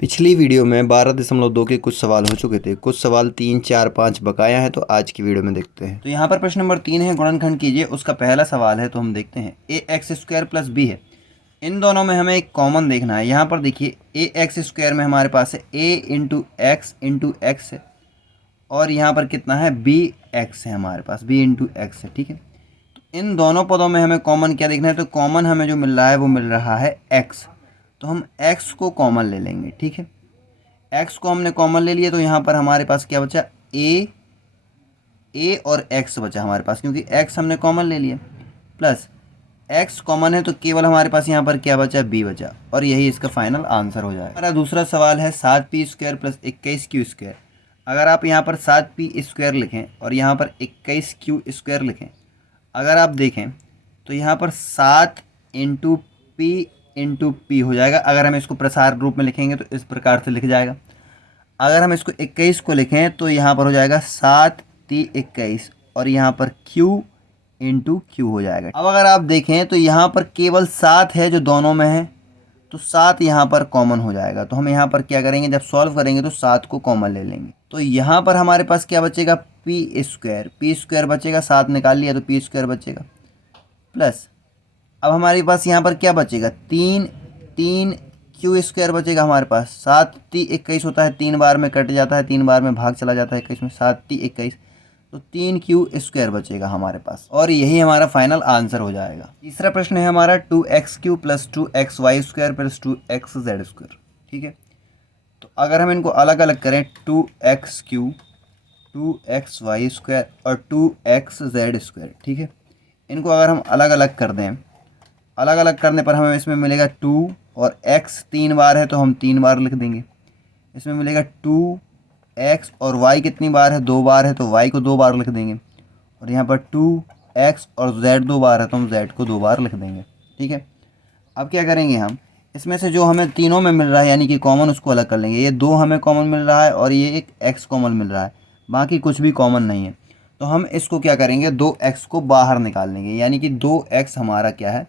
पिछली वीडियो में 12.2 के कुछ सवाल हो चुके थे। कुछ सवाल 3, 4, 5 बकाया है, तो आज की वीडियो में देखते हैं। तो यहाँ पर प्रश्न नंबर 3 है, गुणनखंड कीजिए। उसका पहला सवाल है, तो हम देखते हैं। ए एक्स स्क्वायर प्लस बी है, इन दोनों में हमें एक कॉमन देखना है। यहाँ पर देखिए ए एक्स स्क्वायर में हमारे पास है ए इंटू एक्स है, और यहाँ पर कितना है बी एक्स है, हमारे पास बी इंटू एक्स है। ठीक है, तो इन दोनों पदों में हमें कॉमन क्या देखना है, तो कॉमन हमें जो मिल रहा है वो मिल रहा है एक्स। तो हम एक्स को कॉमन ले लेंगे। ठीक है, एक्स को हमने कॉमन ले लिया, तो यहाँ पर हमारे पास क्या बचा, ए और एक्स बचा हमारे पास, क्योंकि एक्स हमने कॉमन ले लिया। प्लस एक्स कॉमन है, तो केवल हमारे पास यहाँ पर क्या बचा, बी बचा, और यही इसका फाइनल आंसर हो जाएगा। हमारा दूसरा सवाल है 7p² प्लस 21q²। अगर आप यहाँ पर 7p² लिखें और यहाँ पर 21q² लिखें, अगर आप देखें तो यहाँ पर 7 इंटू पी हो जाएगा। अगर हम इसको प्रसार रूप में लिखेंगे तो इस प्रकार से लिख जाएगा। अगर हम इसको 21 को लिखें तो यहाँ पर हो जाएगा 7 × 21, और यहाँ पर q इंटू क्यू हो जाएगा। अब अगर आप देखें तो यहाँ पर केवल 7 है जो दोनों में है, तो 7 यहाँ पर कॉमन हो जाएगा। तो हम यहाँ पर क्या करेंगे, जब सॉल्व करेंगे तो 7 को कॉमन ले लेंगे। तो यहाँ पर हमारे पास क्या बचेगा, p² बचेगा। 7 निकाल लिया तो p² बचेगा। प्लस अब हमारे पास यहाँ पर क्या बचेगा, 3 q² बचेगा हमारे पास। 7 × 21 होता है, 3 बार में कट जाता है, 3 बार में भाग चला जाता है 21 में, 7 × 21, तो 3 q² बचेगा हमारे पास, और यही हमारा फाइनल आंसर हो जाएगा। तीसरा प्रश्न है हमारा 2x³ plus 2xy² plus 2xz²। ठीक है, तो अगर हम इनको अलग अलग करें, 2x³ 2xy² और 2xz²। ठीक है, इनको अगर हम अलग अलग कर दें, अलग अलग करने पर हमें इसमें मिलेगा 2, और x 3 बार है तो हम 3 बार लिख देंगे। इसमें मिलेगा 2x, और y कितनी बार है, 2 बार है, तो y को 2 बार लिख देंगे। और यहाँ पर 2x और z 2 बार है, तो हम z को 2 बार लिख देंगे। ठीक है, अब क्या करेंगे, हम इसमें से जो हमें तीनों में मिल रहा है यानी कि कॉमन, उसको अलग कर लेंगे। ये 2 हमें कॉमन मिल रहा है और ये एक x कॉमन मिल रहा है, बाकी कुछ भी कॉमन नहीं है। तो हम इसको क्या करेंगे, 2x को बाहर निकाल लेंगे, यानी कि 2x हमारा क्या है,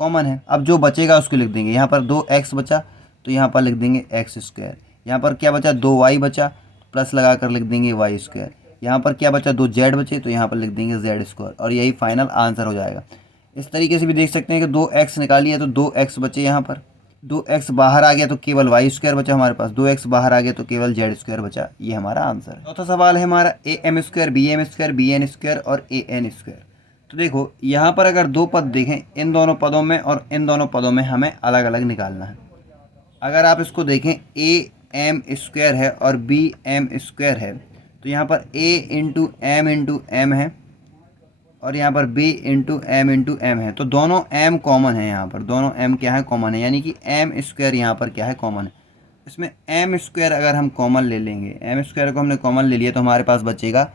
कॉमन है। अब जो बचेगा उसको लिख देंगे। यहाँ पर 2x बचा तो यहाँ पर लिख देंगे x²। यहाँ पर क्या बचा, 2y बचा, प्लस लगा कर लिख देंगे y²। यहाँ पर क्या बचा, 2z बचे, तो यहाँ पर लिख देंगे z², और यही फाइनल आंसर हो जाएगा। इस तरीके से भी देख सकते हैं कि 2x निकालिए तो 2x बचे, यहाँ पर 2x बाहर आ गया तो केवल y² बचा हमारे पास, 2x बाहर आ गया तो केवल z² बचा। ये हमारा आंसर है। चौथा सवाल है हमारा am², bm² bn² और an²। तो देखो यहाँ पर अगर 2 पद देखें, इन दोनों पदों में और इन दोनों पदों में हमें अलग अलग निकालना है। अगर आप इसको देखें, am² है और bm² है, तो यहाँ पर a इंटू m है, और यहाँ पर b इंटू m है। तो दोनों m कॉमन है, यहाँ पर दोनों m क्या है, कॉमन है, यानी कि m² यहाँ पर क्या है, कॉमन है। इसमें m² अगर हम कॉमन ले लेंगे, m² को हमने कॉमन ले लिया, तो हमारे पास बचेगा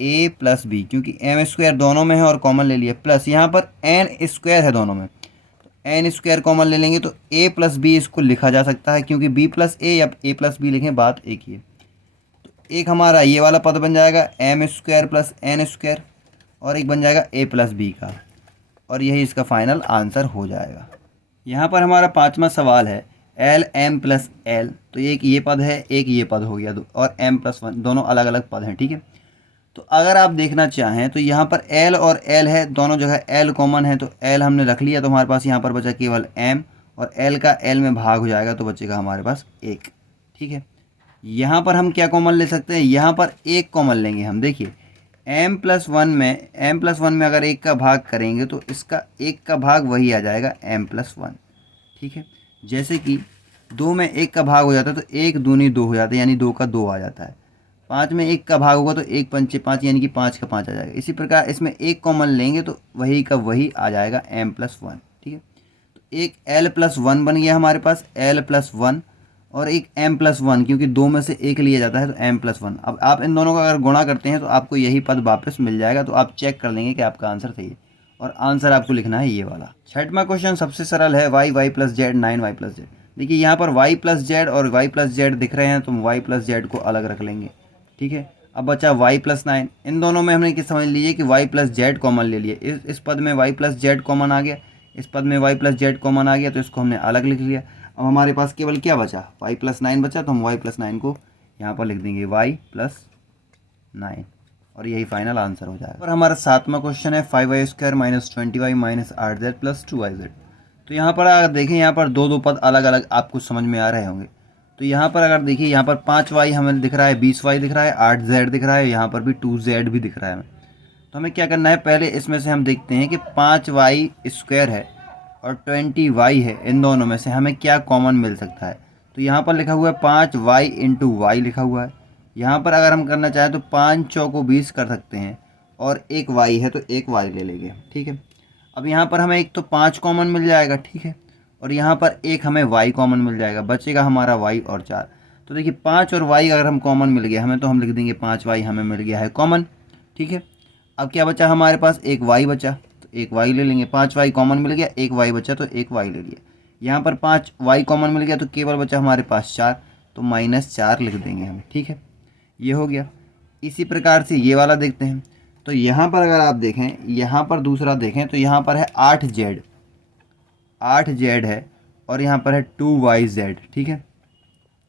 a प्लस बी, क्योंकि m² दोनों में है और कॉमन ले लिया। प्लस यहाँ पर n² है दोनों में, तो n² कॉमन ले लेंगे तो a प्लस बी इसको लिखा जा सकता है, क्योंकि b प्लस a या a प्लस बी लिखें बात एक ही है। तो एक हमारा ये वाला पद बन जाएगा m² प्लस n², और एक बन जाएगा a प्लस बी का, और यही इसका फाइनल आंसर हो जाएगा। यहाँ पर हमारा 5वां सवाल है एल एम प्लस एल। तो एक ये पद है, एक ये पद हो गया, और m+1 दोनों अलग अलग पद हैं। ठीक है, तो अगर आप देखना चाहें तो यहाँ पर L और L है, दोनों जगह L कॉमन है, तो L हमने रख लिया, तो हमारे पास यहाँ पर बचा केवल M, और L का L में भाग हो जाएगा तो बचेगा हमारे पास 1। ठीक है, यहाँ पर हम क्या कॉमन ले सकते हैं, यहाँ पर 1 कॉमन लेंगे हम। देखिए m+1 में अगर 1 का भाग करेंगे तो इसका 1 का भाग वही आ जाएगा m+1। ठीक है, जैसे कि 2 में 1 का भाग हो जाता है तो 1 दूनी 2 हो जाता है, यानी 2 का 2 आ जाता है। 5 में 1 का भाग होगा तो 1 पंचे 5, यानी कि 5 का 5 आ जाएगा। इसी प्रकार इसमें 1 कॉमन लेंगे तो वही का वही आ जाएगा m+1। ठीक है, तो एक l+1 बन गया हमारे पास, l+1, और एक m+1, क्योंकि 2 में से 1 लिया जाता है तो m+1। अब आप इन दोनों का अगर गुणा करते हैं तो आपको यही पद वापस मिल जाएगा, तो आप चेक कर लेंगे कि आपका आंसर सही है, और आंसर आपको लिखना है ये वाला। 6वां क्वेश्चन सबसे सरल है, y + z 9y + z। देखिए यहाँ पर y + z और y + z दिख रहे हैं, तो y + z को अलग रख लेंगे। ठीक है, अब बचा y + 9। इन दोनों में हमने क्या समझ लीजिए कि y + z कॉमन ले लिए। इस पद में y + z कॉमन आ गया, इस पद में y + z कॉमन आ गया, तो इसको हमने अलग लिख लिया। अब हमारे पास केवल क्या बचा, y प्लस 9 बचा, तो हम y प्लस 9 को यहाँ पर लिख देंगे y प्लस 9 और यही फाइनल आंसर हो जाएगा। और हमारा 7वां क्वेश्चन है 5y square minus 20y minus 8z plus 2yz। तो यहाँ पर अगर देखें, यहाँ पर दो पद अलग अलग आपको समझ में आ रहे होंगे। तो यहाँ पर अगर देखिए, यहाँ पर 5y हमें दिख रहा है, 20y दिख रहा है, 8z दिख रहा है, यहाँ पर भी 2z भी दिख रहा है हमें। तो हमें क्या करना है, पहले इसमें से हम देखते हैं कि 5y स्क्वायर है और 20y है, इन दोनों में से हमें क्या कॉमन मिल सकता है। तो यहाँ पर लिखा हुआ है 5y इंटू वाई लिखा हुआ है। यहाँ पर अगर हम करना चाहें तो 5 चौको 20 कर सकते हैं और एक y है तो एक y ले लेंगे, ठीक है। अब यहाँ पर हमें एक तो 5 कॉमन मिल जाएगा, ठीक है, और यहाँ पर एक हमें y कॉमन मिल जाएगा, बचेगा हमारा y और 4। तो देखिए 5 और y अगर हम कॉमन मिल गया हमें, तो हम लिख देंगे 5y हमें मिल गया है कॉमन, ठीक है। अब क्या बचा हमारे पास, एक y बचा, तो एक y ले लेंगे। 5y कॉमन मिल गया, एक y बचा तो एक y ले लिया। यहाँ पर 5y कॉमन मिल गया तो केवल बचा हमारे पास 4, तो -4 लिख देंगे हम, ठीक है, ये हो गया। इसी प्रकार से ये वाला देखते हैं। तो यहाँ पर अगर आप देखें, यहाँ पर दूसरा देखें तो यहाँ पर है 8z है और यहाँ पर है 2yz, ठीक है।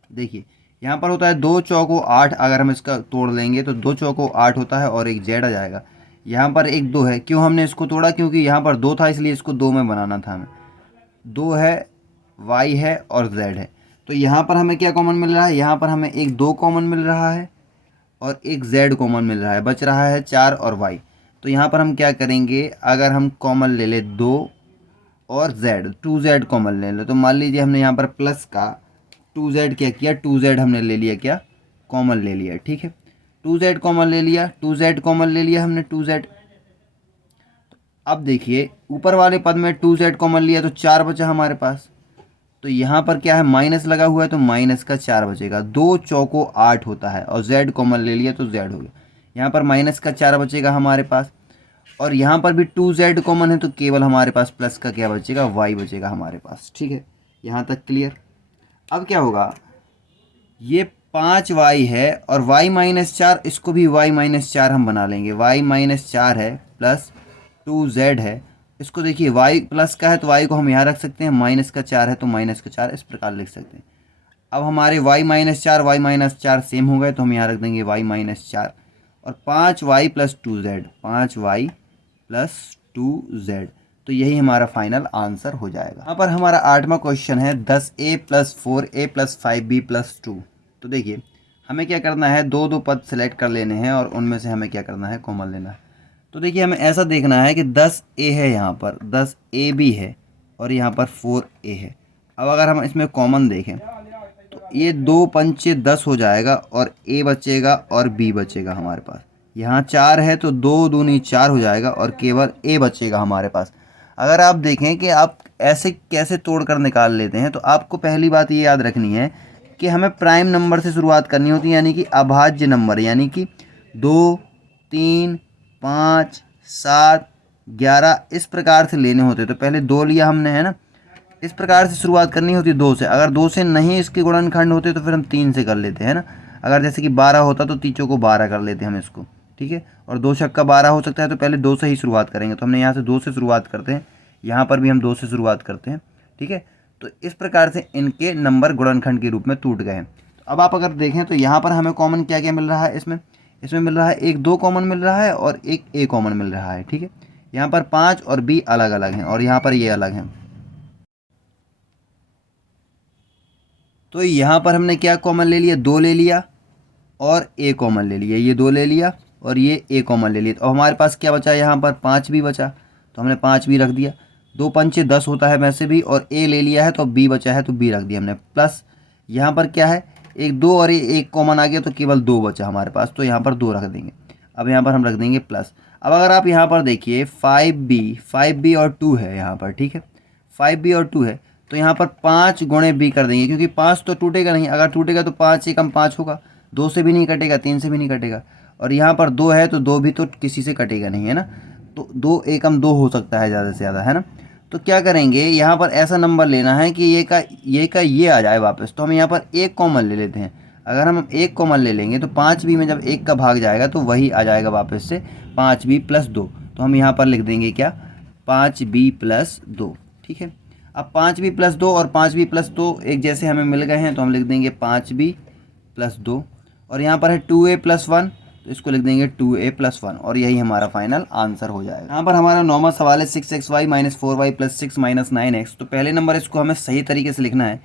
देखिए यहाँ पर होता है 2 चौको 8, अगर हम इसका तोड़ लेंगे तो 2 चौको 8 होता है और एक z आ जाएगा। यहाँ पर एक 2 है, क्यों हमने इसको तोड़ा, क्योंकि यहाँ पर 2 था इसलिए इसको 2 में बनाना था हमें। 2 है, y है और z है। तो यहाँ पर हमें क्या कॉमन मिल रहा है, यहाँ पर हमें एक 2 कॉमन मिल रहा है और एक z कॉमन मिल रहा है, बच रहा है 4 और y। तो यहाँ पर हम क्या करेंगे, अगर हम कॉमन ले ले 2 और z, 2z कॉमन ले ले, तो मान लीजिए हमने यहाँ पर प्लस का 2z क्या किया, 2z हमने ले लिया, क्या कॉमन ले लिया, ठीक है। 2z कॉमन ले लिया, 2z कॉमन ले लिया हमने 2z। अब देखिए ऊपर वाले पद में 2z कॉमन लिया तो 4 बचा हमारे पास। तो यहाँ पर क्या है, माइनस लगा हुआ है तो माइनस का 4 बचेगा। 2 चौको 8 होता है और z कॉमन ले लिया तो z हो गया। यहाँ पर माइनस का 4 बचेगा हमारे पास और यहाँ पर भी 2z कॉमन है तो केवल हमारे पास प्लस का क्या बचेगा, y बचेगा हमारे पास, ठीक है। यहाँ तक क्लियर। अब क्या होगा, ये 5y है और y-4, इसको भी y-4 हम बना लेंगे। y-4 है प्लस 2z है, इसको देखिए y प्लस का है तो y को हम यहाँ रख सकते हैं, माइनस का 4 है तो माइनस का 4 इस प्रकार लिख सकते हैं। अब हमारे y-4 सेम हो गए तो हम यहाँ रख देंगे y-4 और 5y plus 2z, 5y plus 2z, तो यही हमारा फाइनल आंसर हो जाएगा। यहाँ पर हमारा 8वां क्वेश्चन है 10a plus 4a plus 5b plus 2। तो देखिए हमें क्या करना है, दो पद सेलेक्ट कर लेने हैं और उनमें से हमें क्या करना है, कॉमन लेना है। तो देखिए हमें ऐसा देखना है कि 10a है, यहाँ पर 10ab है और यहाँ पर 4a है। अब अगर हम इसमें कॉमन देखें तो ये 2 पंचे 10 हो जाएगा और a बचेगा और b बचेगा हमारे पास। यहाँ 4 है तो 2 दूनी 4 हो जाएगा और केवल a बचेगा हमारे पास। अगर आप देखें कि आप ऐसे कैसे तोड़कर निकाल लेते हैं, तो आपको पहली बात ये याद रखनी है कि हमें प्राइम नंबर से शुरुआत करनी होती है, यानी कि अभाज्य नंबर, यानी कि 2, 3, 5, 7, 11 इस प्रकार से लेने होते। तो पहले 2 लिया हमने, है ना, इस प्रकार से शुरुआत करनी होती है 2 से। अगर 2 से नहीं इसके गुणनखंड होते तो फिर हम 3 से कर लेते हैं ना। अगर जैसे कि 12 होता तो तीचों को 12 कर लेते हम इसको, ठीक है। और 2 छक्का 12 हो सकता है तो पहले 2 से ही शुरुआत करेंगे। तो हमने यहाँ से 2 से शुरुआत करते हैं, यहाँ पर भी हम 2 से शुरुआत करते हैं, ठीक है। तो इस प्रकार से इनके नंबर गुणनखंड के रूप में टूट गए हैं। तो अब आप अगर देखें तो यहाँ पर हमें कॉमन क्या क्या मिल रहा है, इसमें मिल रहा है एक 2 कॉमन मिल रहा है और एक a कॉमन मिल रहा है, ठीक है। यहाँ पर 5 और b अलग अलग हैं और यहाँ पर ये अलग हैं। तो यहाँ पर हमने क्या कॉमन ले लिया, 2 ले लिया और a कॉमन ले लिया, ये 2 ले लिया और ये a कॉमन ले लिया। तो हमारे पास क्या बचा, यहाँ पर 5 भी बचा तो हमने 5 भी रख दिया। 2 पंचे 10 होता है वैसे भी, और a ले लिया है तो b बचा है तो b रख दिया हमने। प्लस यहाँ पर क्या है, एक 2 और एक कॉमन आ गया तो केवल 2 बचा हमारे पास, तो यहाँ पर 2 रख देंगे। अब यहाँ पर हम रख देंगे प्लस। अब अगर आप यहाँ पर देखिए 5b और 2 है यहाँ पर, ठीक है, 5b और 2 है तो यहाँ पर 5 गुणे b कर देंगे, क्योंकि 5 तो टूटेगा नहीं। अगर टूटेगा तो 5 एकम 5 होगा, 2 से भी नहीं कटेगा, 3 से भी नहीं कटेगा। और यहाँ पर 2 है तो 2 भी तो किसी से कटेगा नहीं, है ना। तो 2 एकम 2 हो सकता है ज़्यादा से ज़्यादा, है ना। तो क्या करेंगे, यहाँ पर ऐसा नंबर लेना है कि ये आ जाए वापस। तो हम यहाँ पर 1 कॉमन ले लेते हैं। अगर हम 1 कॉमन ले लेंगे तो 5b में जब 1 का भाग जाएगा तो वही आ जाएगा वापस से 5b प्लस 2। तो हम यहाँ पर लिख देंगे क्या, 5b प्लस 2, ठीक है। अब 5b+2 और 5b+2 एक जैसे हमें मिल गए हैं, तो हम लिख देंगे 5b+2, और यहाँ पर है 2a+1, तो इसको लिख देंगे 2a+1, और यही हमारा फाइनल आंसर हो जाएगा। यहाँ पर हमारा नॉर्मल सवाल है 6xy - 4y + 6 - 9x। तो पहले नंबर इसको हमें सही तरीके से लिखना है,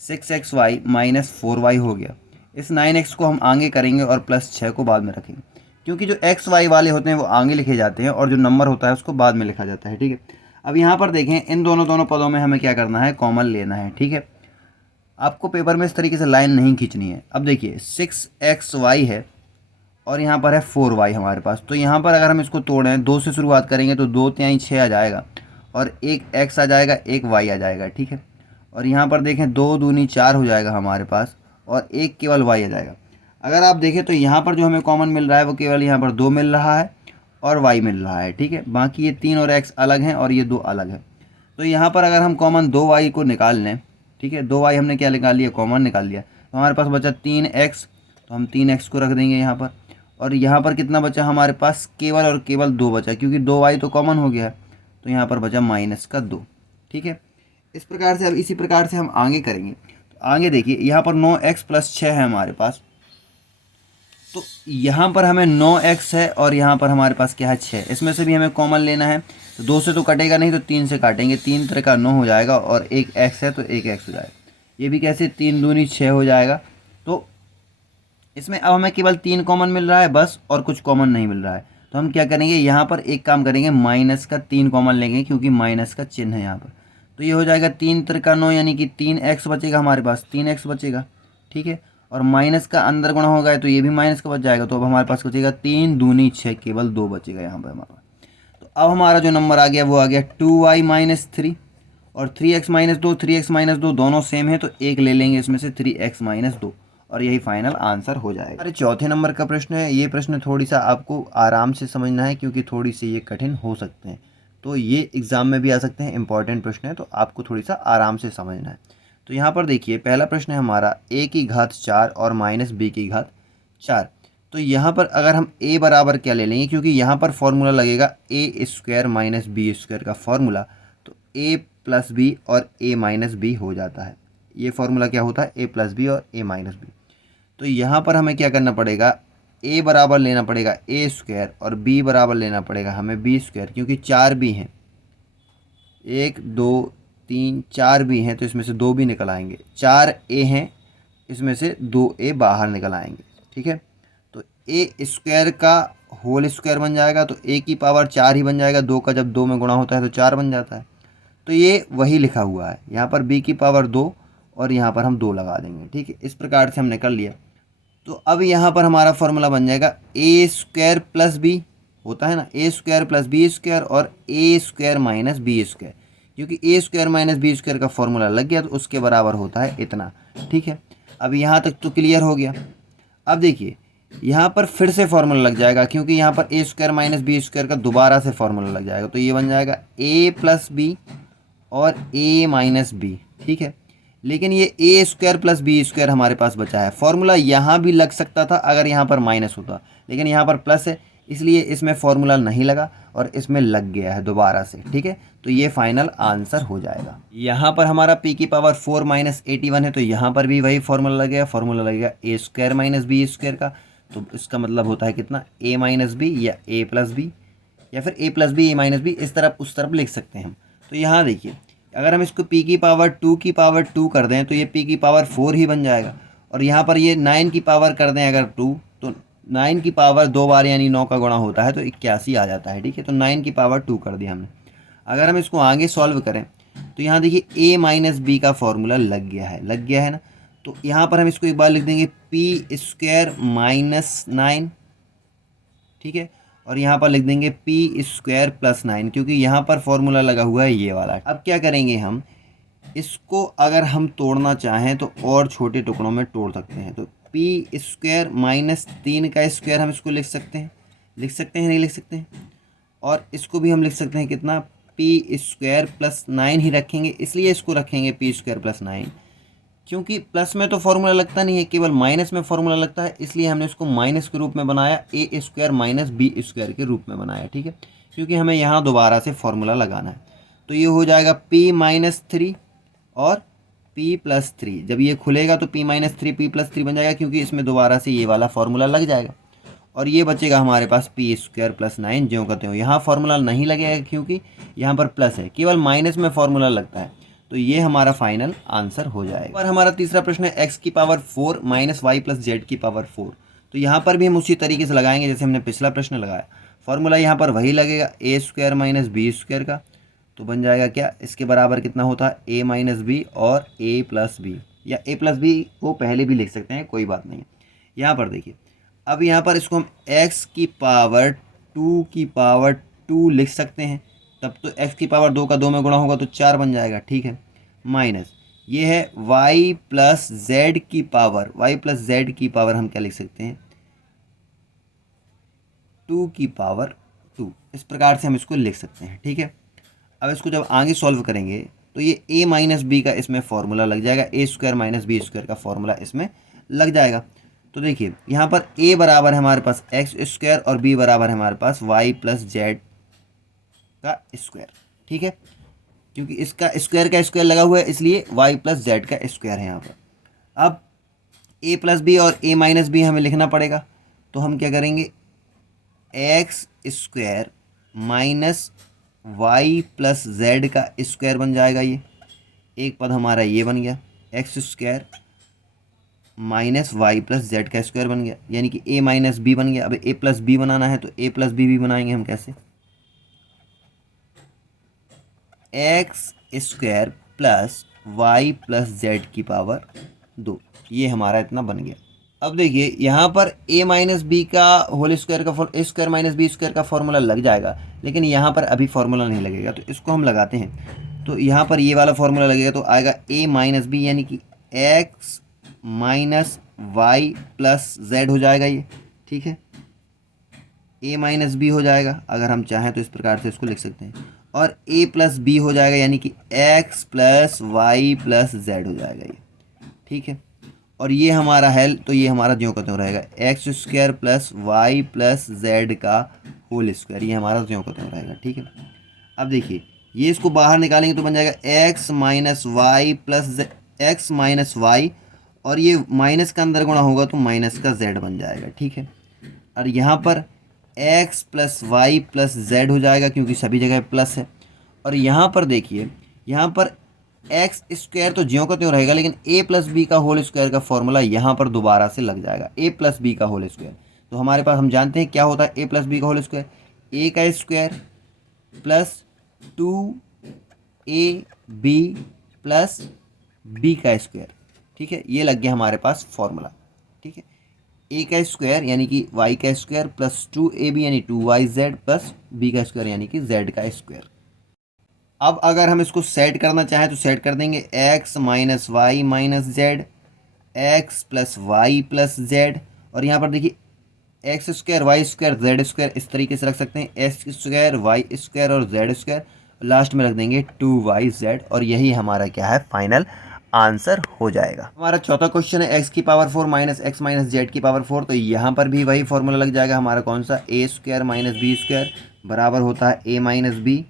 6xy - 4y हो गया। इस 9x को हम आगे करेंगे और +6 को बाद में रखेंगे, क्योंकि जो एक्स वाई वाले होते हैं वो आगे लिखे जाते हैं और जो नंबर होता है उसको बाद में लिखा जाता है। ठीक है, अब यहाँ पर देखें, इन दोनों पदों में हमें क्या करना है, कॉमन लेना है। ठीक है, आपको पेपर में इस तरीके से लाइन नहीं खींचनी है। अब देखिए 6xy है और यहाँ पर है 4y हमारे पास, तो यहाँ पर अगर हम इसको तोड़ें, 2 से शुरुआत करेंगे तो 2 तिहाई 6 आ जाएगा, और एक x आ जाएगा, एक y आ जाएगा। ठीक है, और यहाँ पर देखें 2 दूनी 4 हो जाएगा हमारे पास, और एक केवल y आ जाएगा। अगर आप देखें तो यहाँ पर जो हमें कॉमन मिल रहा है वो केवल यहाँ पर 2 मिल रहा है और y मिल रहा है। ठीक है, बाकी ये 3 और x अलग हैं और ये 2 अलग है। तो यहाँ पर अगर हम कॉमन 2y को निकाल लें, ठीक है, 2y हमने क्या निकाल लिया, कॉमन निकाल लिया, तो हमारे पास बचा 3x, तो हम 3x को रख देंगे यहाँ पर। और यहाँ पर कितना बचा हमारे पास, केवल और केवल 2 बचा, क्योंकि 2y तो कॉमन हो गया है, तो यहाँ पर बचा -2। ठीक है, इस प्रकार से अब इसी प्रकार से हम आगे करेंगे। तो आगे देखिए, यहाँ पर 9x + 6 है हमारे पास, तो यहाँ पर हमें 9x है और यहाँ पर हमारे पास क्या है, 6। इसमें से भी हमें कॉमन लेना है, तो 2 से तो कटेगा नहीं, तो 3 से काटेंगे, 3 3 का 9 हो जाएगा, और एक x है तो एक x हो जाएगा। ये भी कैसे, 3 दूनी 6 हो जाएगा। तो इसमें अब हमें केवल 3 कॉमन मिल रहा है बस, और कुछ कॉमन नहीं मिल रहा है। तो हम क्या करेंगे, यहाँ पर एक काम करेंगे, -3 कॉमन लेंगे, क्योंकि माइनस का चिन्ह है यहाँ पर। तो ये हो जाएगा 3 3 का 9, यानी कि 3x बचेगा हमारे पास, 3x बचेगा। ठीक है, और माइनस का अंदर गुणा हो गया तो ये भी माइनस का बच जाएगा, तो अब हमारे पास बचेगा 3 दूनी 6, केवल 2 बचेगा यहाँ पर हमारे पास। तो अब हमारा जो नंबर आ गया वो आ गया 2y - 3, और 3x - 2, 3x - 2 दोनों सेम है, तो एक ले लेंगे इसमें से, 3x - 2, और यही फाइनल आंसर हो जाएगा। अरे चौथे नंबर का प्रश्न है, ये प्रश्न थोड़ी सा आपको आराम से समझना है, क्योंकि थोड़ी सी ये कठिन हो सकते हैं, तो ये एग्ज़ाम में भी आ सकते हैं, इंपॉर्टेंट प्रश्न है, तो आपको थोड़ी सा आराम से समझना है। तो यहाँ पर देखिए, पहला प्रश्न है हमारा a⁴ और -b⁴। तो यहाँ पर अगर हम a बराबर क्या ले लेंगे, क्योंकि यहाँ पर फॉर्मूला लगेगा a² - b² का फॉर्मूला, तो a + b और a - b हो जाता है। ये फॉर्मूला क्या होता है, a + b और a - b। तो यहाँ पर हमें क्या करना पड़ेगा, a बराबर लेना पड़ेगा a² और b बराबर लेना पड़ेगा हमें b², क्योंकि 4 b हैं, 1 2 3 4 b हैं, तो इसमें से 2 भी निकल आएंगे। 4 a हैं, इसमें से 2 a बाहर निकल आएंगे। ठीक है, तो a² का होल स्क्वायर बन जाएगा, तो a की पावर 4 ही बन जाएगा, 2 का जब 2 में गुणा होता है तो 4 बन जाता है। तो ये वही लिखा हुआ है, यहाँ पर b की पावर 2 और यहाँ पर हम 2 लगा देंगे। ठीक है, इस प्रकार से हमने कर लिया। तो अब यहाँ पर हमारा फॉर्मूला बन जाएगा a² + b, होता है ना, a² + b² और a² - b², क्योंकि a² - b² का फॉर्मूला लग गया, तो उसके बराबर होता है इतना। ठीक है, अब यहाँ तक तो क्लियर हो गया। अब देखिए, यहाँ पर फिर से फॉर्मूला लग जाएगा, क्योंकि यहाँ पर a² - b² का दोबारा से फॉर्मूला लग जाएगा, तो ये बन जाएगा a + b और a - b। ठीक है, लेकिन ये a² + b² हमारे पास बचा है। फॉर्मूला यहाँ भी लग सकता था अगर यहाँ पर माइनस होता, लेकिन यहाँ पर प्लस है, इसलिए इसमें फॉर्मूला नहीं लगा और इसमें लग गया है दोबारा से। ठीक है, तो ये फाइनल आंसर हो जाएगा। यहाँ पर हमारा p की पावर 4 - 81 है, तो यहाँ पर भी वही फॉर्मूला लगेगा, फॉर्मूला लगेगा a² - b² का, तो इसका मतलब होता है कितना, a - b या a + b, या फिर a + b a - b, इस तरफ उस तरफ लिख सकते हैं हम। तो यहाँ देखिए, अगर हम इसको p की पावर 2 कर दें तो ये p की पावर 4 ही बन जाएगा, और यहाँ पर ये 9 की पावर कर दें अगर 2, तो 9 की पावर 2 बार यानी 9 का गुणा होता है, तो 81 आ जाता है। ठीक है, तो 9 की पावर 2 कर दिया हमने। अगर हम इसको आगे सॉल्व करें तो यहाँ देखिए a - b का फॉर्मूला लग गया है ना, तो यहाँ पर हम इसको एक बार लिख देंगे p² - 9। ठीक है, और यहाँ पर लिख देंगे p² + 9, क्योंकि यहाँ पर फॉर्मूला लगा हुआ है ये वाला। अब क्या करेंगे, हम इसको अगर हम तोड़ना चाहें तो और छोटे टुकड़ों में तोड़ सकते हैं, तो p² - 3 का स्क्वायर हम इसको लिख सकते हैं, नहीं लिख सकते हैं, और इसको भी हम लिख सकते हैं कितना, p² + 9 ही रखेंगे, इसलिए इसको रखेंगे p² + 9, क्योंकि प्लस में तो फॉर्मूला लगता नहीं है, केवल माइनस में फॉर्मूला लगता है, इसलिए हमने इसको माइनस के रूप में बनाया, a² - b² के रूप में बनाया। ठीक है, क्योंकि हमें यहाँ दोबारा से फॉर्मूला लगाना है। तो ये हो जाएगा p-3 और p+3। जब ये खुलेगा तो p-3 p+3 बन जाएगा, क्योंकि इसमें दोबारा से ये वाला फार्मूला लग जाएगा। और ये बचेगा हमारे पास p² + 9 ज्यों कहते हो। यहाँ फार्मूला नहीं लगेगा क्योंकि यहाँ पर प्लस है, केवल माइनस में फार्मूला लगता है। तो ये हमारा फाइनल आंसर हो जाएगा। और हमारा तीसरा प्रश्न है x⁴ - y + z⁴। तो यहाँ पर भी हम उसी तरीके से लगाएंगे जैसे हमने पिछला प्रश्न लगाया। फार्मूला यहाँ पर वही लगेगा a² - b² का। तो बन जाएगा क्या, इसके बराबर कितना होता है a - b और a+b, या a+b को पहले भी लिख सकते हैं, कोई बात नहीं है। यहाँ पर देखिए, अब यहाँ पर इसको हम x⁴ लिख सकते हैं, तब तो x⁴ का 2 में गुणा होगा तो 4 बन जाएगा, ठीक है। माइनस ये है y + z⁴ हम क्या लिख सकते हैं 2⁴। इस प्रकार से हम इसको लिख सकते हैं, ठीक है। अब इसको जब आगे सॉल्व करेंगे तो ये a - b का इसमें फार्मूला लग जाएगा, a² - b² का फार्मूला इसमें लग जाएगा। तो देखिए यहाँ पर a बराबर है हमारे पास x² और b बराबर है हमारे पास y + z का स्क्वायर, ठीक है। क्योंकि इसका स्क्वायर का स्क्वायर लगा हुआ है इसलिए y + z का स्क्वायर है यहाँ पर। अब a + b और a - b हमें लिखना पड़ेगा, तो हम क्या करेंगे x² - y + z का स्क्वायर बन जाएगा। ये एक पद हमारा ये बन गया, x² - y + z का स्क्वायर बन गया, यानी कि a - b बन गया। अब a + b बनाना है तो a + b भी बनाएंगे हम कैसे, x² + y + z⁴, ये हमारा इतना बन गया। अब देखिए यहाँ पर a - b का होल स्क्वायर का a² - b² का फॉर्मूला लग जाएगा, लेकिन यहाँ पर अभी फार्मूला नहीं लगेगा, तो इसको हम लगाते हैं। तो यहाँ पर ये वाला फार्मूला लगेगा तो आएगा a - b, यानी कि x - y + z हो जाएगा ये, ठीक है। a - b हो जाएगा, अगर हम चाहें तो इस प्रकार से इसको लिख सकते हैं, और a + b हो जाएगा, यानी कि x + y + z हो जाएगा ये, ठीक है। और ये हमारा है, तो ये हमारा ज्यों का त्यों रहेगा x² + y + z का होल स्क्वायर, ये हमारा ज्यों का त्यों रहेगा, ठीक है। अब देखिए ये इसको बाहर निकालेंगे तो बन जाएगा x - y और ये माइनस का अंदर गुणा होगा तो माइनस का z बन जाएगा, ठीक है। और यहाँ पर x + y + z हो जाएगा, क्योंकि सभी जगह प्लस है। और यहाँ पर देखिए, यहाँ पर x² तो ज्यों का त्यों रहेगा, लेकिन a + b का होल स्क्वायर का फॉर्मूला यहाँ पर दोबारा से लग जाएगा, a + b का होल स्क्वायर। तो हमारे पास, हम जानते हैं क्या होता है a + b का होल स्क्वायर, a का स्क्वायर + 2ab + b का स्क्वायर, ठीक है। ये लग गया हमारे पास फॉर्मूला, ठीक है। a का स्क्वायर यानी कि y का स्क्वायर + 2ab यानी 2yz + b का स्क्वायर यानी कि z का स्क्वायर। अब अगर हम इसको सेट करना चाहें तो सेट कर देंगे x - y - z, x + y + z, और यहाँ पर देखिए x² y² z² इस तरीके से रख सकते हैं, x² y² और z², लास्ट में रख देंगे 2yz, और यही हमारा क्या है फाइनल आंसर हो जाएगा। हमारा चौथा क्वेश्चन है x⁴ - x - z⁴। तो यहाँ पर भी वही फॉर्मूला लग जाएगा हमारा, कौन सा, a² - b² बराबर होता है a - b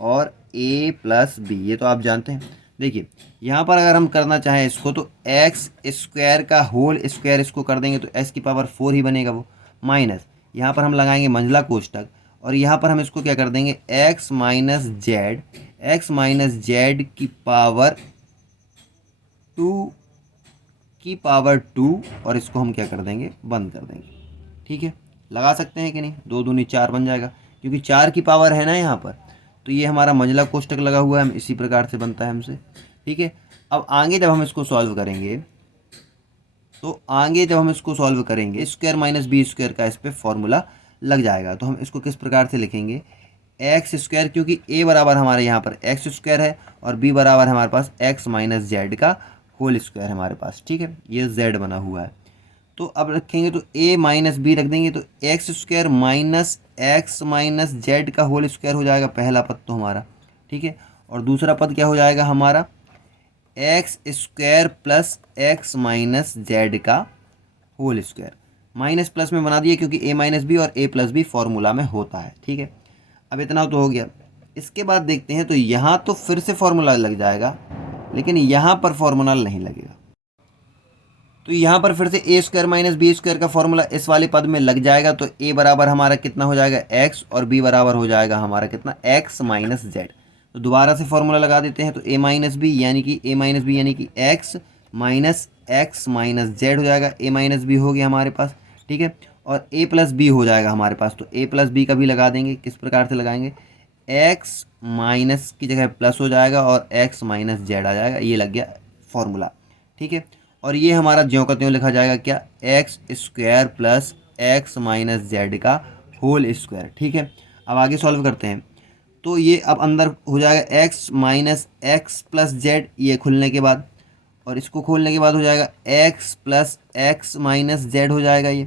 और a + b, ये तो आप जानते हैं। देखिए यहाँ पर अगर हम करना चाहें इसको तो x² का होल स्क्वायर इसको कर देंगे तो x⁴ ही बनेगा वो, माइनस यहाँ पर हम लगाएंगे मंझला कोष्टक, और यहाँ पर हम इसको क्या कर देंगे x - z की पावर 2 और इसको हम क्या कर देंगे, बंद कर देंगे, ठीक है। लगा सकते हैं कि नहीं, 2 दूनी 4 बन जाएगा, क्योंकि 4 की पावर है ना यहाँ पर, तो ये हमारा मंझला कोष्टक लगा हुआ है, इसी प्रकार से बनता है हमसे, ठीक है। अब आगे जब हम इसको सॉल्व करेंगे स्क्वायर - b² का इस पर फॉर्मूला लग जाएगा। तो हम इसको किस प्रकार से लिखेंगे, x², क्योंकि a बराबर हमारे यहाँ पर x² है और b बराबर हमारे पास x - z का होल स्क्वायर है हमारे पास, ठीक है। ये z बना हुआ है, तो अब रखेंगे तो a - b रख देंगे तो x² - x - z का होल स्क्वायर हो जाएगा पहला पद तो हमारा, ठीक है। और दूसरा पद क्या हो जाएगा हमारा x² + x - z का होल स्क्वायर, माइनस प्लस में बना दिए क्योंकि a - b और a + b फॉर्मूला में होता है, ठीक है। अब इतना तो हो गया, इसके बाद देखते हैं तो यहाँ तो फिर से फॉर्मूला लग जाएगा, लेकिन यहाँ पर फॉर्मूला नहीं लगेगा। तो यहाँ पर फिर से ए स्क्वायर माइनस बी स्क्वायर का फॉर्मूला इस वाले पद में लग जाएगा। तो ए बराबर हमारा कितना हो जाएगा एक्स, और बी बराबर हो जाएगा हमारा कितना एक्स माइनस जेड। तो दोबारा से फॉर्मूला लगा देते हैं। तो ए माइनस बी यानी कि एक्स माइनस जेड हो जाएगा। ए माइनस बी हो गया हमारे पास, ठीक है, और ए प्लस बी हो जाएगा हमारे पास। तो ए प्लस बी का भी लगा देंगे। किस प्रकार से लगाएंगे, एक्स माइनस की जगह प्लस हो जाएगा और एक्स माइनस जेड आ जाएगा। ये लग गया फॉर्मूला, ठीक है। और ये हमारा ज्यों का त्यों लिखा जाएगा क्या, x square plus x minus Z का होल स्क्वायर, ठीक है। अब आगे सॉल्व करते हैं। तो ये अब अंदर हो जाएगा x minus x plus Z, ये खुलने के बाद, और इसको खोलने के बाद हो जाएगा x plus x minus Z हो जाएगा ये।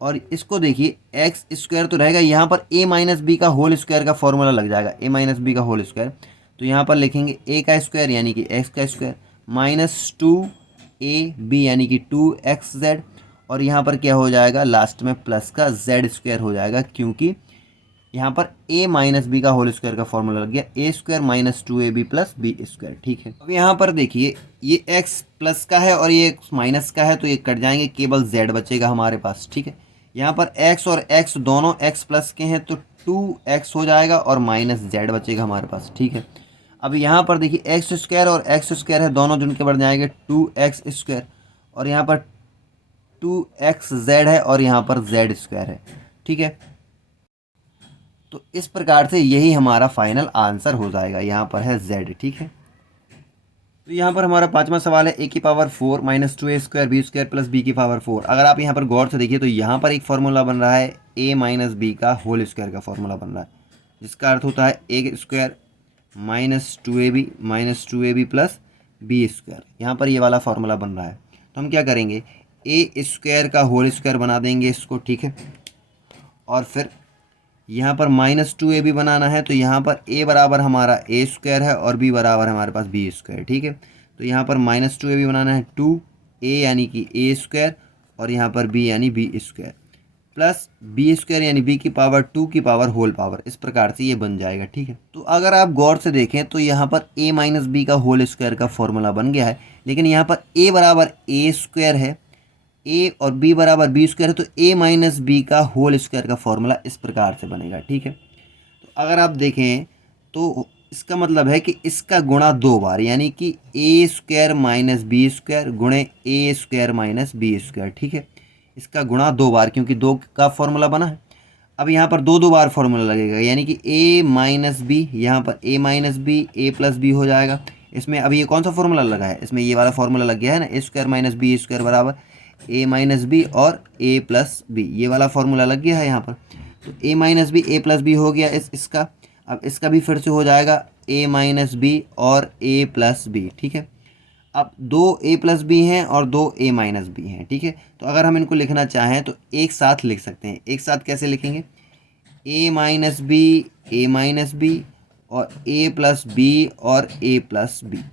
और इसको देखिए एक्स स्क्वायर तो रहेगा, यहाँ पर ए माइनस बी का होल स्क्वायर का फॉर्मूला लग जाएगा, ए माइनस बी का होल स्क्वायर। तो यहाँ पर लिखेंगे ए का स्क्वायर यानी कि एक्स का स्क्वायर माइनस 2ab यानी कि 2xz, और यहाँ पर क्या हो जाएगा लास्ट में प्लस का z स्क्वायर हो जाएगा, क्योंकि यहाँ पर a माइनस बी का होल स्क्वायर का फॉर्मूला लग गया, A square minus 2ab plus B square, ठीक है। अब यहाँ पर देखिए ये x प्लस का है और ये x माइनस का है, तो ये कट जाएंगे, केवल z बचेगा हमारे पास, ठीक है। यहाँ पर x और x दोनों x प्लस के हैं, तो 2x हो जाएगा और माइनस z बचेगा हमारे पास, ठीक है। अब यहाँ पर देखिए एक्स स्क्वायर और एक्स स्क्वायर है, दोनों जुड़ के बढ़ जाएंगे 2x स्क्वायर, और यहाँ पर 2xz है और यहाँ पर z स्क्वायर है, ठीक है। तो इस प्रकार से यही हमारा फाइनल आंसर हो जाएगा, यहाँ पर है z, ठीक है। तो यहाँ पर हमारा पांचवा सवाल है a की power 4 minus 2a square B square plus b की पावर 4। अगर आप यहाँ पर गौर से देखिए तो यहाँ पर एक फॉर्मूला बन रहा है a माइनस बी का होल स्क्वायर का फॉर्मूला बन रहा है, जिसका अर्थ होता है a square minus 2ab plus B square. यहाँ पर ये वाला फॉर्मूला बन रहा है, तो हम क्या करेंगे, ए स्क्वायर का होल स्क्वायर बना देंगे इसको, ठीक है। और फिर यहाँ पर माइनस 2ab बनाना है, तो यहाँ पर a बराबर हमारा a स्क्वायर है और b बराबर हमारे पास b स्क्वायर, ठीक है। तो यहाँ पर माइनस 2ab बनाना है, 2a यानी कि a स्क्वायर और यहाँ पर b यानी b square plus B square यानी b की पावर 2 की पावर होल पावर, इस प्रकार से ये बन जाएगा, ठीक है। तो अगर आप गौर से देखें तो यहाँ पर a माइनस बी का होल स्क्वायर का फॉर्मूला बन गया है, लेकिन यहाँ पर a बराबर a स्क्वायर है, a और b बराबर b स्क्वायर है, तो a माइनस बी का होल स्क्वायर का फॉर्मूला इस प्रकार से बनेगा, ठीक है। तो अगर आप देखें तो इसका मतलब है कि इसका गुणा 2 बार, यानी कि a square minus B square गुणे a square minus B square, ठीक है। इसका गुणा 2 बार, क्योंकि 2 का फॉर्मूला बना है। अब यहाँ पर 2 बार फॉर्मूला लगेगा, यानी कि a माइनस बी, यहाँ पर a minus B a plus B हो जाएगा। इसमें अभी ये कौन सा फॉर्मूला लगा है, इसमें ये वाला फॉर्मूला लग गया है ना, a square minus B square बराबर a माइनस बी और a प्लस बी, ये वाला फॉर्मूला लग गया है यहाँ पर। तो a minus B a plus B हो गया इसका। अब इसका भी फिर से हो जाएगा a माइनस बी और a प्लस बी, ठीक है। अब 2 a प्लस बी हैं और 2 a माइनस बी हैं, ठीक है। तो अगर हम इनको लिखना चाहें तो एक साथ लिख सकते हैं। एक साथ कैसे लिखेंगे, a माइनस बी और a प्लस बी और a प्लस बी।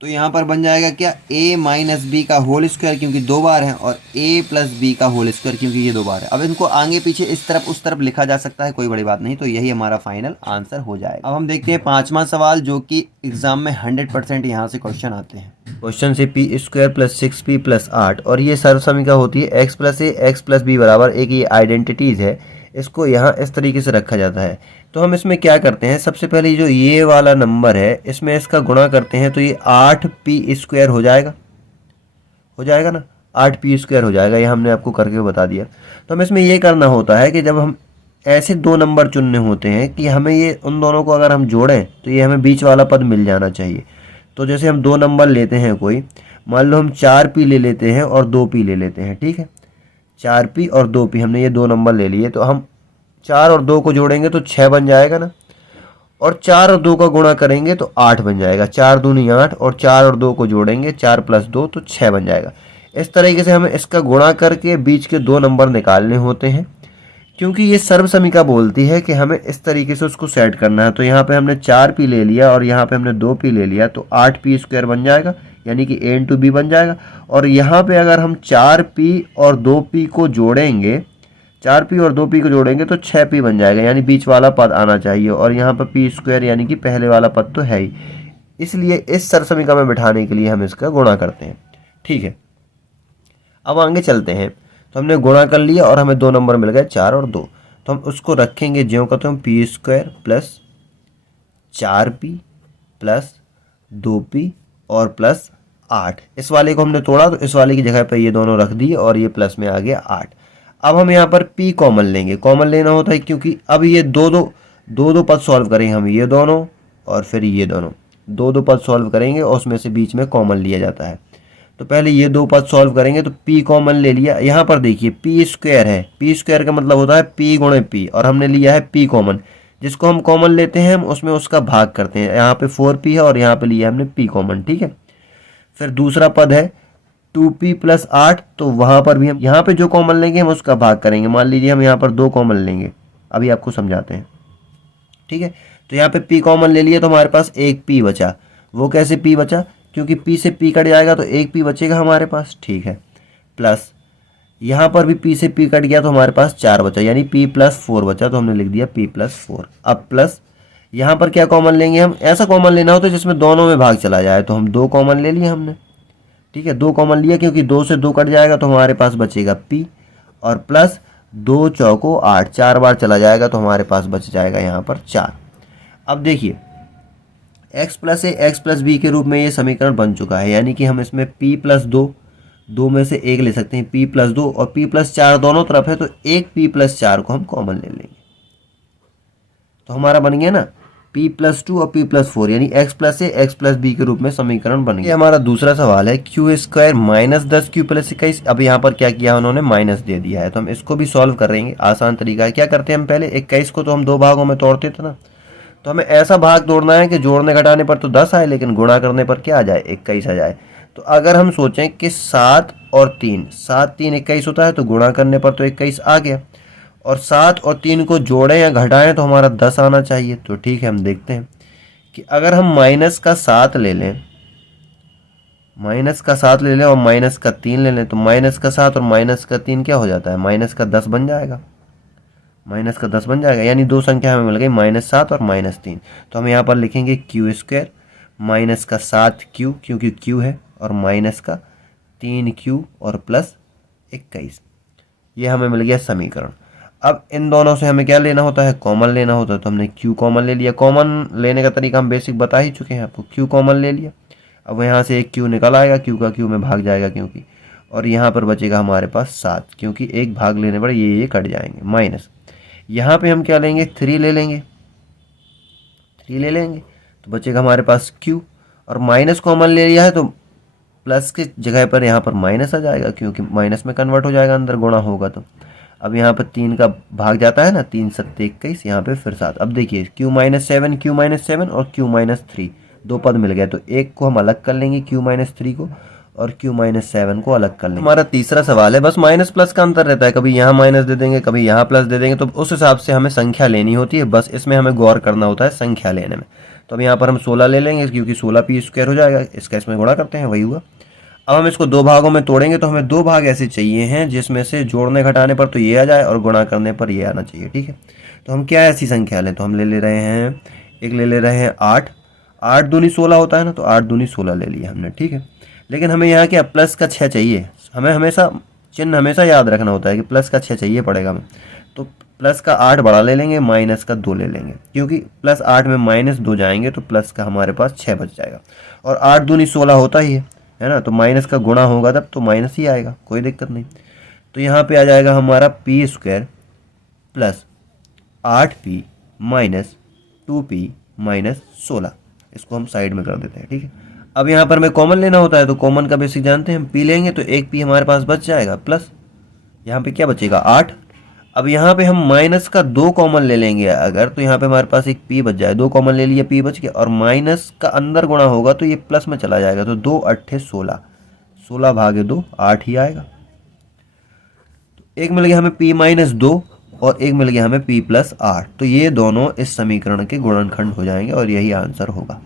तो यहाँ पर बन जाएगा क्या, a माइनस बी का होल स्क्वायर क्योंकि 2 बार है, और a प्लस बी का होल स्क्वायर क्योंकि ये 2 बार है। अब इनको आगे पीछे इस तरफ उस तरफ लिखा जा सकता है, कोई बड़ी बात नहीं। तो यही हमारा फाइनल आंसर हो जाएगा। अब हम देखते हैं पांचवा सवाल, जो कि एग्जाम में 100% यहाँ से क्वेश्चन आते हैं। क्वेश्चन से P square plus 6p plus 8, और ये सर्वसमीका होती है x प्लस ए एक्स प्लस बी बराबर, एक ये आइडेंटिटीज़ है, इसको यहाँ इस तरीके से रखा जाता है। तो हम इसमें क्या करते हैं, सबसे पहले जो ये वाला नंबर है इसमें इसका गुणा करते हैं, तो ये 8p स्क्वायर हो जाएगा ना, 8p स्क्वायर हो जाएगा। ये हमने आपको करके बता दिया। तो हम इसमें ये करना होता है कि जब हम ऐसे 2 नंबर चुनने होते हैं कि हमें ये उन दोनों को अगर हम जोड़ें तो ये हमें बीच वाला पद मिल जाना चाहिए। तो जैसे हम 2 नंबर लेते हैं, कोई मान लो हम 4p ले लेते हैं और 2p ले लेते हैं, ठीक है। 4p और 2p हमने ये 2 नंबर ले लिए, तो हम 4 और 2 को जोड़ेंगे तो 6 बन जाएगा ना, और 4 और 2 का गुणा करेंगे तो 8 बन जाएगा। 4 दूनी 8 और 4 और 2 को जोड़ेंगे 4 प्लस 2 तो 6 बन जाएगा। इस तरीके से हमें इसका गुणा करके बीच के 2 नंबर निकालने होते हैं, क्योंकि ये सर्वसमीका बोलती है कि हमें इस तरीके से उसको सेट करना है। तो यहाँ पे हमने 4p ले लिया और यहाँ पे हमने 2p ले लिया, तो 8p स्क्वायर बन जाएगा, यानी कि a इंटू बी बन जाएगा। और यहाँ पे अगर हम 4p और 2p को जोड़ेंगे 4p और 2p को जोड़ेंगे तो 6p बन जाएगा, यानी बीच वाला पद आना चाहिए। और यहाँ पर p स्क्वायर यानी कि पहले वाला पद तो है ही, इसलिए इस सरसमीका में बिठाने के लिए हम इसका गुणा करते हैं। ठीक है, अब आगे चलते हैं। तो हमने गुणा कर लिया और हमें 2 नंबर मिल गए 4 और 2, तो हम उसको रखेंगे ज्यों का त्यों p square plus 4p plus 2p और प्लस 8। इस वाले को हमने तोड़ा तो इस वाले की जगह पर ये दोनों रख दिए और ये प्लस में आ गया 8। अब हम यहाँ पर p कॉमन लेंगे, कॉमन लेना होता है क्योंकि अब ये दो पद सॉल्व करेंगे हम, ये दोनों और फिर ये दोनों, दो पद सॉल्व करेंगे और उसमें से बीच में कॉमन लिया जाता है। तो पहले ये 2 पद सॉल्व करेंगे तो p कॉमन ले लिया। यहाँ पर देखिए p स्क्वायर है, p स्क्वायर का मतलब होता है p गुणे p, और हमने लिया है p कॉमन। जिसको हम कॉमन लेते हैं हम उसमें उसका भाग करते हैं। यहाँ पे 4p है और यहाँ पे लिया हमने p कॉमन। ठीक है, फिर दूसरा पद है 2p प्लस 8, तो वहाँ पर भी हम यहाँ पे जो कॉमन लेंगे हम उसका भाग करेंगे। मान लीजिए हम यहाँ पर 2 कॉमन लेंगे, अभी आपको समझाते हैं। ठीक है, तो यहाँ पे p कॉमन ले लिया तो हमारे पास एक p बचा। वो कैसे p बचा, क्योंकि p से p कट जाएगा तो एक p बचेगा हमारे पास। ठीक है, प्लस यहाँ पर भी p से p कट गया तो हमारे पास 4 बचा, यानी p प्लस 4 बचा, तो हमने लिख दिया p प्लस 4। अब प्लस यहाँ पर क्या कॉमन लेंगे हम, ऐसा कॉमन लेना होता है जिसमें दोनों में भाग चला जाए, तो हम 2 कॉमन ले लिए हमने। ठीक है, 2 कॉमन लिया क्योंकि 2 से 2 कट जाएगा तो हमारे पास बचेगा p, और प्लस 2 चौको 8, 4 बार चला जाएगा तो हमारे पास बच जाएगा यहाँ पर 4। अब देखिए x प्लस ए एक्स प्लस बी के रूप में ये समीकरण बन चुका है, यानी कि हम इसमें p प्लस 2 में से एक ले सकते हैं, p प्लस 2 और p प्लस 4 दोनों तरफ है, तो एक p प्लस 4 को हम कॉमन ले लेंगे। तो हमारा बन गया ना p प्लस 2 और p प्लस 4, यानी x प्लस ए एक्स प्लस बी के रूप में समीकरण बन गया। हमारा दूसरा सवाल है Q square minus 10 Q plus 21। अब यहाँ पर क्या किया उन्होंने, माइनस दे दिया है, तो हम इसको भी सॉल्व करेंगे। आसान तरीका है, क्या करते हैं हम पहले 21 को तो हम 2 भागों में तोड़ते थे ना, तो हमें ऐसा भाग तोड़ना है कि जोड़ने घटाने पर तो 10 आए लेकिन गुणा करने पर क्या आ जाए, 21 आ जाए। तो अगर हम सोचें कि 7 और 3, 7 3 21 होता है, तो गुणा करने पर तो 21 आ गया, और 7 और 3 को जोड़ें या घटाएं तो हमारा 10 आना चाहिए। तो ठीक है, हम देखते हैं कि अगर हम माइनस का 7 ले लें, माइनस का 7 ले लें और माइनस का 3 ले लें, तो माइनस का 7 और माइनस का 3 क्या हो जाता है, माइनस का 10 बन जाएगा, माइनस का 10 बन जाएगा। यानी 2 संख्या हमें मिल गई -7 और -3। तो हम यहाँ पर लिखेंगे क्यू स्क्वायर माइनस का 7 क्यू, क्योंकि क्यू है, और माइनस का 3 क्यू और प्लस 21। ये हमें मिल गया समीकरण। अब इन दोनों से हमें क्या लेना होता है, कॉमन लेना होता है, तो हमने क्यू कॉमन ले लिया। कॉमन लेने का तरीका हम बेसिक बता ही चुके हैं आपको, क्यू कॉमन ले लिया। अब यहाँ से एक क्यू निकल आएगा, क्यू का क्यू में भाग जाएगा क्योंकि, और यहाँ पर बचेगा हमारे पास 7, क्योंकि एक भाग लेने पर ये कट जाएंगे। माइनस यहाँ पे हम क्या लेंगे, 3 ले लेंगे, 3 ले लेंगे तो बचेगा हमारे पास क्यू, और माइनस कॉमन ले लिया है तो प्लस की जगह पर यहाँ पर माइनस आ जाएगा, क्योंकि माइनस में कन्वर्ट हो जाएगा अंदर गुणा होगा तो। अब यहाँ पर 3 का भाग जाता है ना, 3 7 21, यहाँ पे फिर 7। अब देखिए क्यू माइनस 7 और क्यू माइनस 3 2 पद मिल गए, तो एक को हम अलग कर लेंगे क्यू माइनस 3 को, और क्यू माइनस 7 को अलग कर लेंगे। हमारा तीसरा सवाल है, बस माइनस प्लस का अंतर रहता है, कभी यहाँ माइनस दे देंगे कभी यहाँ प्लस दे देंगे, तो उस हिसाब से हमें संख्या लेनी होती है, बस इसमें हमें गौर करना होता है संख्या लेने में। तो अब यहाँ पर हम 16 ले लेंगे, क्योंकि 16 p स्क्वायर हो जाएगा, इसका इसमें गुणा करते हैं, वही हुआ। अब हम इसको 2 भागों में तोड़ेंगे, तो हमें 2 भाग ऐसे चाहिए हैं जिसमें से जोड़ने घटाने पर तो ये आ जाए और गुणा करने पर ये आना चाहिए। ठीक है, तो हम क्या ऐसी संख्या लें, तो हम ले रहे हैं, एक ले रहे हैं 8, 8 दूनी 16 होता है ना, तो 8 दूनी 16 ले लिया हमने। ठीक है, लेकिन हमें यहाँ क्या प्लस का 6 चाहिए, हमें हमेशा चिन्ह हमेशा याद रखना होता है कि प्लस का 6 चाहिए पड़ेगा हमें। तो प्लस का 8 बड़ा ले लेंगे, माइनस का 2 ले लेंगे, क्योंकि प्लस 8 में माइनस 2 जाएंगे तो प्लस का हमारे पास 6 बच जाएगा, और 8 दूनी 16 होता ही है ना, तो माइनस का गुणा होगा तब तो माइनस ही आएगा, कोई दिक्कत नहीं। तो यहाँ पे आ जाएगा हमारा p square plus 8p minus 2p minus 16। इसको हम साइड में कर देते हैं। ठीक है, अब यहाँ पर हमें कॉमन लेना होता है, तो कॉमन का बेसिक जानते हैं, हम p लेंगे तो एक p हमारे पास बच जाएगा, प्लस यहाँ पे क्या बचेगा 8। अब यहाँ पे हम माइनस का 2 कॉमन ले लेंगे अगर, तो यहाँ पे हमारे पास एक p बच जाए, 2 कॉमन ले लिया, p बच गया, और माइनस का अंदर गुणा होगा तो ये प्लस में चला जाएगा, तो 2 8 16, 16 भागे 2 8 ही आएगा। तो एक मिल गया हमें p माइनस 2 और एक मिल गया हमें p प्लस 8, तो ये दोनों इस समीकरण के गुणनखंड हो जाएंगे और यही आंसर होगा।